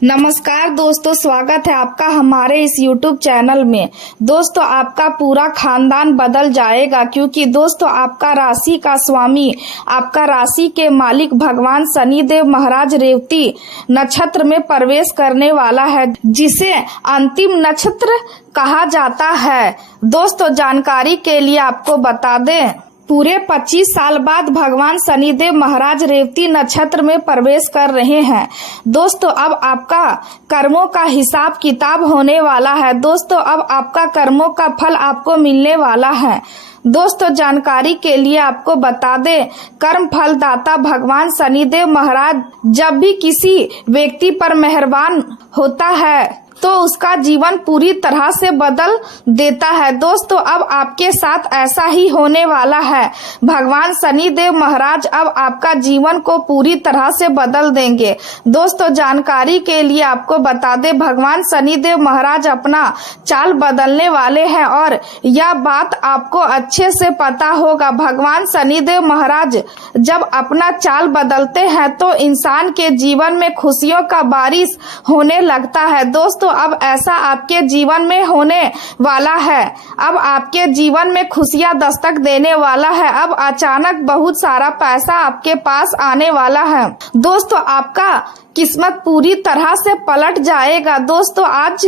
नमस्कार दोस्तों, स्वागत है आपका हमारे इस YouTube चैनल में। दोस्तों, आपका पूरा खानदान बदल जाएगा क्योंकि दोस्तों आपका राशि का स्वामी, आपका राशि के मालिक भगवान शनिदेव महाराज रेवती नक्षत्र में प्रवेश करने वाला है, जिसे अंतिम नक्षत्र कहा जाता है। दोस्तों, जानकारी के लिए आपको बता दें, पूरे 25 साल बाद भगवान शनिदेव महाराज रेवती नक्षत्र में प्रवेश कर रहे हैं। दोस्तों, अब आपका कर्मों का हिसाब किताब होने वाला है। दोस्तों, अब आपका कर्मों का फल आपको मिलने वाला है। दोस्तों, जानकारी के लिए आपको बता दें, कर्म फल दाता भगवान शनिदेव महाराज जब भी किसी व्यक्ति पर मेहरबान होता है तो उसका जीवन पूरी तरह से बदल देता है। दोस्तों, अब आपके साथ ऐसा ही होने वाला है। भगवान शनिदेव महाराज अब आपका जीवन को पूरी तरह से बदल देंगे। दोस्तों, जानकारी के लिए आपको बता दें, भगवान शनिदेव महाराज अपना चाल बदलने वाले हैं और यह बात आपको अच्छे से पता होगा। भगवान शनिदेव महाराज जब अपना चाल बदलते हैं तो इंसान के जीवन में खुशियों का बारिश होने लगता है। दोस्तों, अब ऐसा आपके जीवन में होने वाला है। अब आपके जीवन में खुशियां दस्तक देने वाला है। अब अचानक बहुत सारा पैसा आपके पास आने वाला है। दोस्तों, आपका किस्मत पूरी तरह से पलट जाएगा। दोस्तों, आज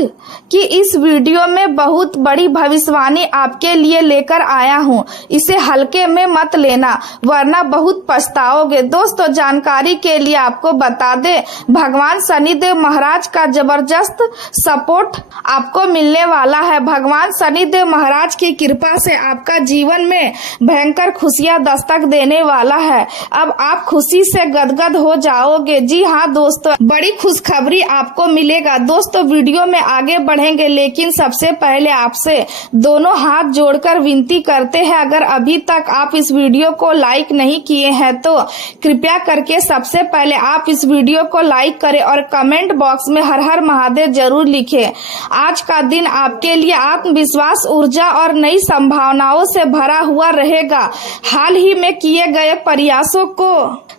की इस वीडियो में बहुत बड़ी भविष्यवाणी आपके लिए लेकर आया हूँ। इसे हल्के में मत लेना वरना बहुत पछताओगे। दोस्तों, जानकारी के लिए आपको बता दें, भगवान शनिदेव महाराज का जबरदस्त सपोर्ट आपको मिलने वाला है। भगवान शनिदेव महाराज की कृपा से आपका जीवन में भयंकर खुशियां दस्तक देने वाला है। अब आप खुशी से गदगद हो जाओगे। जी हाँ दोस्तों, बड़ी खुशखबरी आपको मिलेगा। दोस्तों, वीडियो में आगे बढ़ेंगे, लेकिन सबसे पहले आपसे दोनों हाथ जोड़कर विनती करते हैं, अगर अभी तक आप इस वीडियो को लाइक नहीं किए हैं तो कृपया करके सबसे पहले आप इस वीडियो को लाइक करें और कमेंट बॉक्स में हर हर महादेव जरूर लिखें। आज का दिन आपके लिए आत्मविश्वास, ऊर्जा और नई संभावनाओं से भरा हुआ रहेगा। हाल ही में किए गए प्रयासों को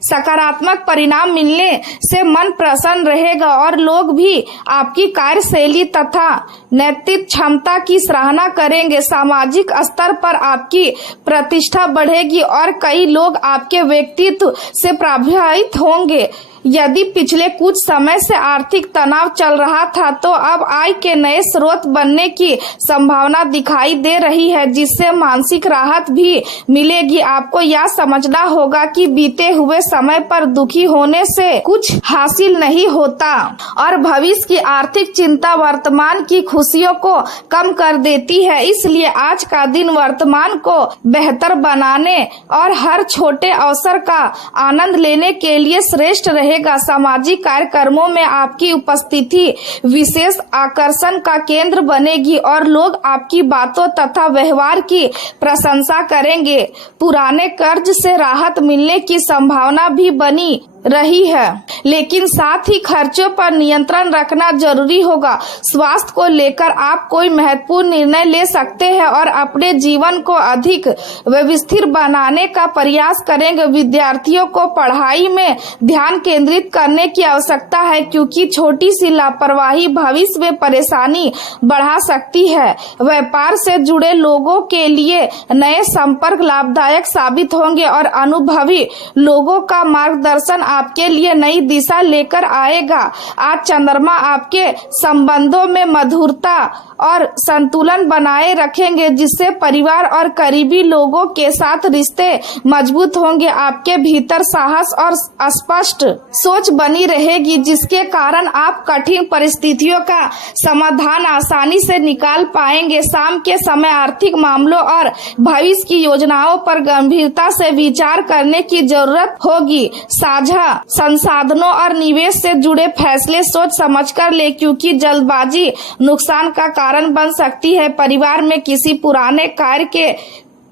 सकारात्मक परिणाम मिलने से मन प्रसन्न रहेगा और लोग भी आपकी कार्यशैली तथा नैतिक क्षमता की सराहना करेंगे। सामाजिक स्तर पर आपकी प्रतिष्ठा बढ़ेगी और कई लोग आपके व्यक्तित्व से प्रभावित होंगे। यदि पिछले कुछ समय से आर्थिक तनाव चल रहा था तो अब आय के नए स्रोत बनने की संभावना दिखाई दे रही है, जिससे मानसिक राहत भी मिलेगी। आपको यह समझना होगा कि बीते हुए समय पर दुखी होने से कुछ हासिल नहीं होता और भविष्य की आर्थिक चिंता वर्तमान की खुशियों को कम कर देती है। इसलिए आज का दिन वर्तमान को बेहतर बनाने और हर छोटे अवसर का आनंद लेने के लिए श्रेष्ठ रहे। सामाजिक कार्यक्रमों में आपकी उपस्थिति विशेष आकर्षण का केंद्र बनेगी और लोग आपकी बातों तथा व्यवहार की प्रशंसा करेंगे। पुराने कर्ज से राहत मिलने की संभावना भी बनी रही है, लेकिन साथ ही खर्चों पर नियंत्रण रखना जरूरी होगा। स्वास्थ्य को लेकर आप कोई महत्वपूर्ण निर्णय ले सकते हैं और अपने जीवन को अधिक व्यवस्थित बनाने का प्रयास करेंगे। विद्यार्थियों को पढ़ाई में ध्यान केंद्रित करने की आवश्यकता है, क्योंकि छोटी सी लापरवाही भविष्य में परेशानी बढ़ा सकती है। व्यापार से जुड़े लोगों के लिए नए संपर्क लाभदायक साबित होंगे और अनुभवी लोगों का मार्गदर्शन आपके लिए नई दिशा लेकर आएगा। आज चंद्रमा आपके संबंधों में मधुरता और संतुलन बनाए रखेंगे, जिससे परिवार और करीबी लोगों के साथ रिश्ते मजबूत होंगे। आपके भीतर साहस और स्पष्ट सोच बनी रहेगी, जिसके कारण आप कठिन परिस्थितियों का समाधान आसानी से निकाल पाएंगे। शाम के समय आर्थिक मामलों और भविष्य की योजनाओं पर गंभीरता से विचार करने की जरूरत होगी। साझा संसाधनों और निवेश से जुड़े फैसले सोच समझकर ले, क्योंकि जल्दबाजी नुकसान का कारण बन सकती है। परिवार में किसी पुराने कार्य के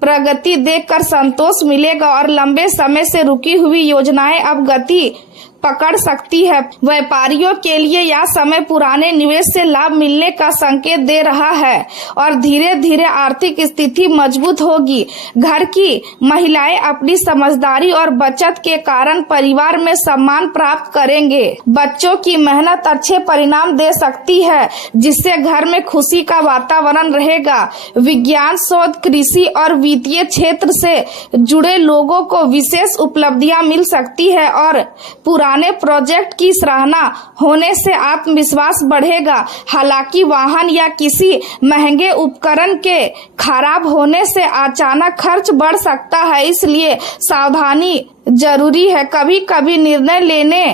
प्रगति देखकर संतोष मिलेगा और लंबे समय से रुकी हुई योजनाएं अब गति पकड़ सकती है। व्यापारियों के लिए यह समय पुराने निवेश से लाभ मिलने का संकेत दे रहा है और धीरे धीरे आर्थिक स्थिति मजबूत होगी। घर की महिलाएं अपनी समझदारी और बचत के कारण परिवार में सम्मान प्राप्त करेंगे। बच्चों की मेहनत अच्छे परिणाम दे सकती है, जिससे घर में खुशी का वातावरण रहेगा। विज्ञान, शोध, कृषि और वित्तीय क्षेत्र से जुड़े लोगों को विशेष उपलब्धियां मिल सकती है और पुराने प्रोजेक्ट की सराहना होने से आत्मविश्वास बढ़ेगा। हालांकि वाहन या किसी महंगे उपकरण के खराब होने से अचानक खर्च बढ़ सकता है, इसलिए सावधानी जरूरी है। कभी कभी निर्णय लेने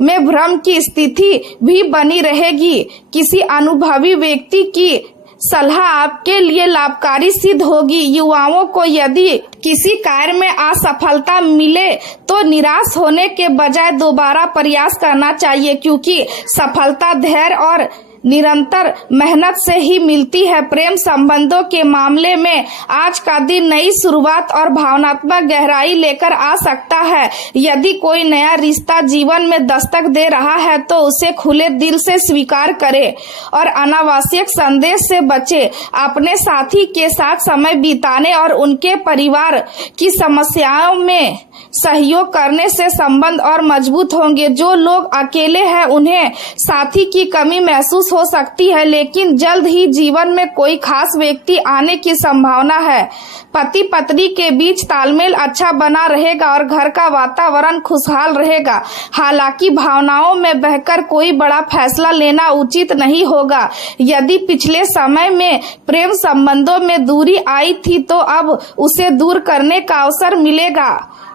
में भ्रम की स्थिति भी बनी रहेगी। किसी अनुभवी व्यक्ति की सलाह आपके लिए लाभकारी सिद्ध होगी। युवाओं को यदि किसी कार्य में असफलता मिले तो निराश होने के बजाय दोबारा प्रयास करना चाहिए, क्योंकि सफलता धैर्य और निरंतर मेहनत से ही मिलती है। प्रेम संबंधों के मामले में आज का दिन नई शुरुआत और भावनात्मक गहराई लेकर आ सकता है। यदि कोई नया रिश्ता जीवन में दस्तक दे रहा है तो उसे खुले दिल से स्वीकार करें और अनावश्यक संदेश से बचें। अपने साथी के साथ समय बिताने और उनके परिवार की समस्याओं में सहयोग करने से संबंध और मजबूत होंगे। जो लोग अकेले हैं उन्हें साथी की कमी महसूस हो सकती है, लेकिन जल्द ही जीवन में कोई खास व्यक्ति आने की संभावना है। पति पत्नी के बीच तालमेल अच्छा बना रहेगा और घर का वातावरण खुशहाल रहेगा। हालांकि भावनाओं में बहकर कोई बड़ा फैसला लेना उचित नहीं होगा। यदि पिछले समय में प्रेम संबंधों में दूरी आई थी तो अब उसे दूर करने का अवसर मिलेगा।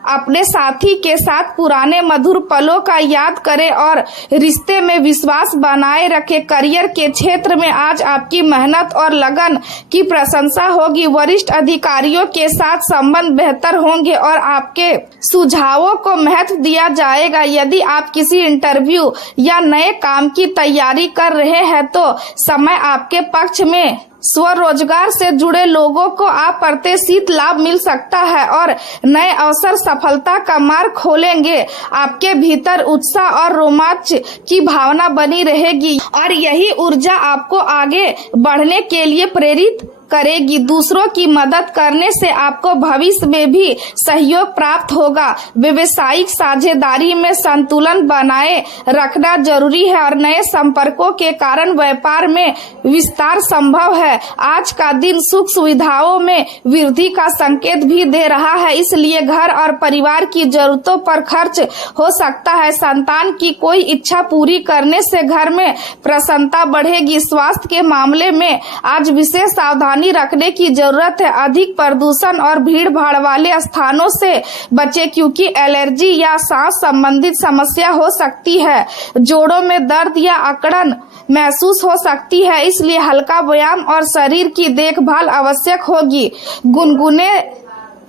अपने साथी के साथ पुराने मधुर पलों का याद करें और रिश्ते में विश्वास बनाए रखें। करियर के क्षेत्र में आज आपकी मेहनत और लगन की प्रशंसा होगी। वरिष्ठ अधिकारियों के साथ संबंध बेहतर होंगे और आपके सुझावों को महत्व दिया जाएगा। यदि आप किसी इंटरव्यू या नए काम की तैयारी कर रहे हैं तो समय आपके पक्ष में। स्वरोजगार से जुड़े लोगों को अप्रत्याशित लाभ मिल सकता है और नए अवसर सफलता का मार्ग खोलेंगे। आपके भीतर उत्साह और रोमांच की भावना बनी रहेगी और यही ऊर्जा आपको आगे बढ़ने के लिए प्रेरित करेगी। दूसरों की मदद करने से आपको भविष्य में भी सहयोग प्राप्त होगा। व्यवसायिक साझेदारी में संतुलन बनाए रखना जरूरी है और नए संपर्कों के कारण व्यापार में विस्तार संभव है। आज का दिन सुख सुविधाओं में वृद्धि का संकेत भी दे रहा है, इसलिए घर और परिवार की जरूरतों पर खर्च हो सकता है। संतान की कोई इच्छा पूरी करने से घर में प्रसन्नता बढ़ेगी। स्वास्थ्य के मामले में आज विशेष सावधानी रखने की जरूरत है। अधिक प्रदूषण और भीड़ भाड़ वाले स्थानों से बचें, क्योंकि एलर्जी या सांस संबंधित समस्या हो सकती है। जोड़ों में दर्द या अकड़न महसूस हो सकती है, इसलिए हल्का व्यायाम और शरीर की देखभाल आवश्यक होगी। गुनगुने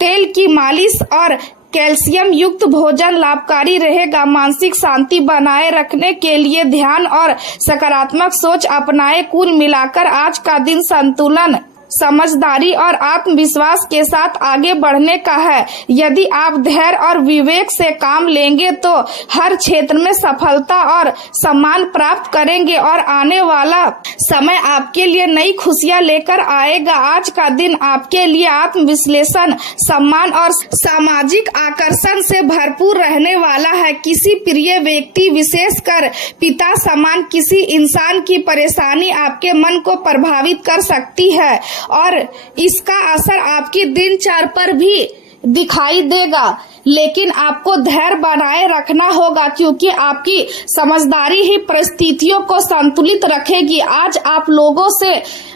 तेल की मालिश और कैल्शियम युक्त भोजन लाभकारी रहेगा। मानसिक शांति बनाए रखने के लिए ध्यान और सकारात्मक सोच अपनाएं। कुल मिलाकर आज का दिन संतुलन, समझदारी और आत्मविश्वास के साथ आगे बढ़ने का है। यदि आप धैर्य और विवेक से काम लेंगे तो हर क्षेत्र में सफलता और सम्मान प्राप्त करेंगे और आने वाला समय आपके लिए नई खुशियां लेकर आएगा। आज का दिन आपके लिए आत्मविश्लेषण, सम्मान और सामाजिक आकर्षण से भरपूर रहने वाला है। किसी प्रिय व्यक्ति, विशेषकर पिता समान किसी इंसान की परेशानी आपके मन को प्रभावित कर सकती है और इसका असर आपकी दिनचर्या पर भी दिखाई देगा। लेकिन आपको धैर्य बनाए रखना होगा, क्योंकि आपकी समझदारी ही परिस्थितियों को संतुलित रखेगी। आज आप लोगों से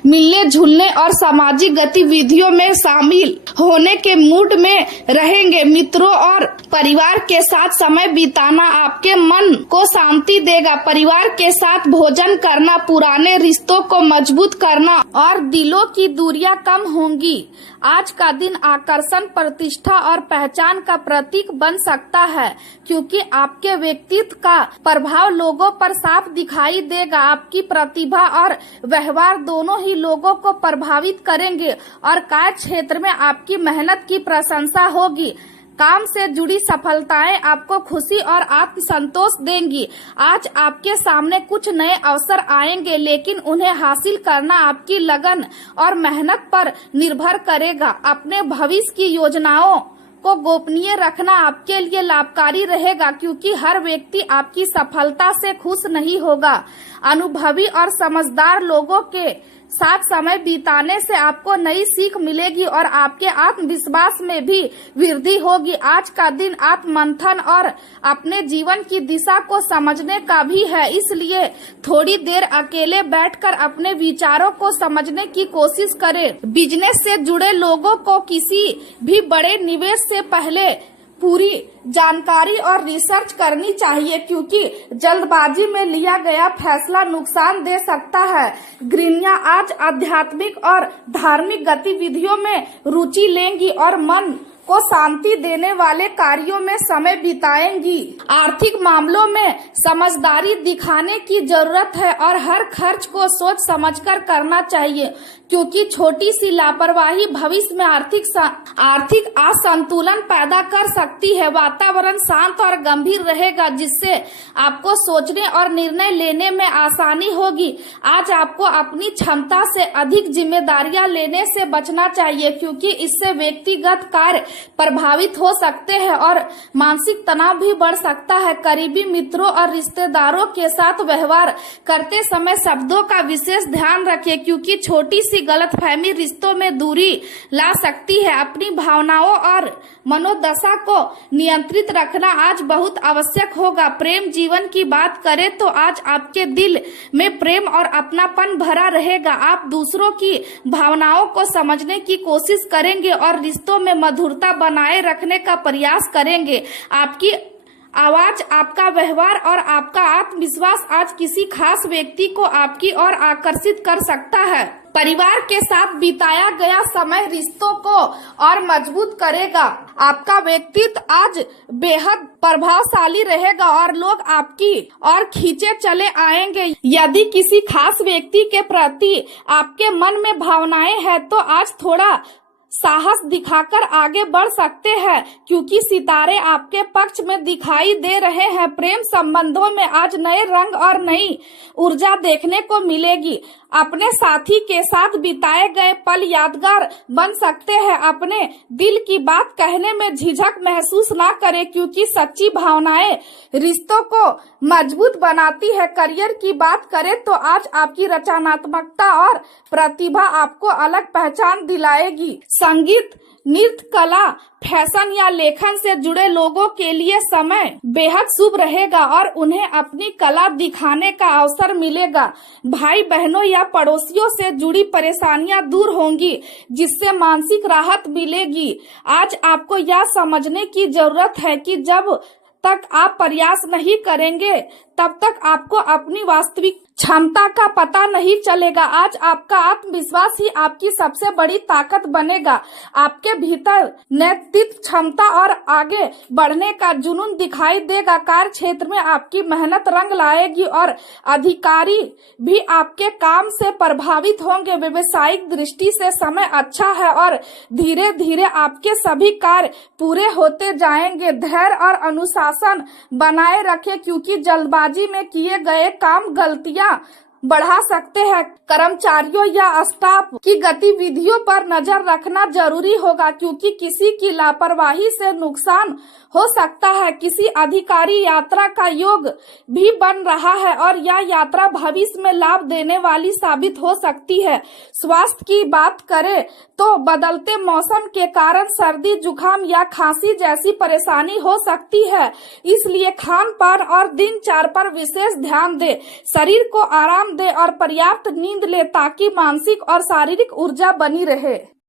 मिलने जुलने और सामाजिक गतिविधियों में शामिल होने के मूड में रहेंगे। मित्रों और परिवार के साथ समय बिताना आपके मन को शांति देगा। परिवार के साथ भोजन करना पुराने रिश्तों को मजबूत करना और दिलों की दूरियां कम होंगी। आज का दिन आकर्षण, प्रतिष्ठा और पहचान का प्रतीक बन सकता है, क्योंकि आपके व्यक्तित्व का प्रभाव लोगों पर साफ दिखाई देगा। आपकी प्रतिभा और व्यवहार दोनों ही लोगों को प्रभावित करेंगे और कार्य क्षेत्र में आपकी मेहनत की प्रशंसा होगी। काम से जुड़ी सफलताएं आपको खुशी और आत्मसंतोष देंगी। आज आपके सामने कुछ नए अवसर आएंगे, लेकिन उन्हें हासिल करना आपकी लगन और मेहनत पर निर्भर करेगा। अपने भविष्य की योजनाओं को गोपनीय रखना आपके लिए लाभकारी रहेगा, क्योंकि हर व्यक्ति आपकी सफलता से खुश नहीं होगा। अनुभवी और समझदार लोगों के साथ समय बिताने से आपको नई सीख मिलेगी और आपके आत्मविश्वास में भी वृद्धि होगी। आज का दिन आत्ममंथन और अपने जीवन की दिशा को समझने का भी है, इसलिए थोड़ी देर अकेले बैठकर अपने विचारों को समझने की कोशिश करें। बिजनेस से जुड़े लोगों को किसी भी बड़े निवेश से पहले पूरी जानकारी और रिसर्च करनी चाहिए, क्योंकि जल्दबाजी में लिया गया फैसला नुकसान दे सकता है। गृहिणियां आज आध्यात्मिक और धार्मिक गतिविधियों में रुचि लेंगी और मन को शांति देने वाले कार्यों में समय बिताएंगी। आर्थिक मामलों में समझदारी दिखाने की जरूरत है और हर खर्च को सोच समझकर करना चाहिए, क्योंकि छोटी सी लापरवाही भविष्य में आर्थिक असंतुलन पैदा कर सकती है। वातावरण शांत और गंभीर रहेगा, जिससे आपको सोचने और निर्णय लेने में आसानी होगी। आज आपको अपनी क्षमता से अधिक जिम्मेदारियां लेने से बचना चाहिए, क्योंकि इससे व्यक्तिगत कार्य प्रभावित हो सकते हैं और मानसिक तनाव भी बढ़ सकता है। करीबी मित्रों और रिश्तेदारों के साथ व्यवहार करते समय शब्दों का विशेष ध्यान रखें, क्योंकि छोटी सी गलतफहमी रिश्तों में दूरी ला सकती है। अपनी भावनाओं और मनोदशा को नियंत्रित रखना आज बहुत आवश्यक होगा। प्रेम जीवन की बात करें तो आज आपके दिल में प्रेम और अपनापन भरा रहेगा। आप दूसरों की भावनाओं को समझने की कोशिश करेंगे और रिश्तों में मधुरता बनाए रखने का प्रयास करेंगे। आपकी आवाज, आपका व्यवहार और आपका आत्मविश्वास आज किसी खास व्यक्ति को आपकी ओर आकर्षित कर सकता है। परिवार के साथ बिताया गया समय रिश्तों को और मजबूत करेगा। आपका व्यक्तित्व आज बेहद प्रभावशाली रहेगा और लोग आपकी ओर खींचे चले आएंगे। यदि किसी खास व्यक्ति के प्रति आपके मन में भावनाएं हैं तो आज थोड़ा साहस दिखाकर आगे बढ़ सकते हैं, क्योंकि सितारे आपके पक्ष में दिखाई दे रहे हैं। प्रेम संबंधों में आज नए रंग और नई ऊर्जा देखने को मिलेगी। अपने साथी के साथ बिताए गए पल यादगार बन सकते हैं। अपने दिल की बात कहने में झिझक महसूस ना करें, क्योंकि सच्ची भावनाएं रिश्तों को मजबूत बनाती है। करियर की बात करें तो आज आपकी रचनात्मकता और प्रतिभा आपको अलग पहचान दिलाएगी। संगीत, नृत्य, कला, फैशन या लेखन से जुड़े लोगों के लिए समय बेहद शुभ रहेगा और उन्हें अपनी कला दिखाने का अवसर मिलेगा। भाई बहनों या पड़ोसियों से जुड़ी परेशानियां दूर होंगी, जिससे मानसिक राहत मिलेगी। आज आपको यह समझने की जरूरत है कि जब तक आप प्रयास नहीं करेंगे तब तक आपको अपनी वास्तविक क्षमता का पता नहीं चलेगा। आज आपका आत्मविश्वास ही आपकी सबसे बड़ी ताकत बनेगा। आपके भीतर नेतृत्व क्षमता और आगे बढ़ने का जुनून दिखाई देगा। कार्य क्षेत्र में आपकी मेहनत रंग लाएगी और अधिकारी भी आपके काम से प्रभावित होंगे। व्यवसायिक दृष्टि से समय अच्छा है और धीरे धीरे आपके सभी कार्य पूरे होते जाएंगे। धैर्य और अनुशासन बनाए रखें, क्योंकि जल्दबाजी में किए गए काम गलतियां बढ़ा सकते हैं। कर्मचारियों या स्टाफ की गतिविधियों पर नजर रखना जरूरी होगा, क्योंकि किसी की लापरवाही से नुकसान हो सकता है। किसी अधिकारी यात्रा का योग भी बन रहा है और यह यात्रा भविष्य में लाभ देने वाली साबित हो सकती है। स्वास्थ्य की बात करें तो बदलते मौसम के कारण सर्दी, जुकाम या खांसी जैसी परेशानी हो सकती है, इसलिए खान पान और दिनचर्या पर विशेष ध्यान दें। शरीर को आराम दे और पर्याप्त नींद ले, ताकि मानसिक और शारीरिक ऊर्जा बनी रहे।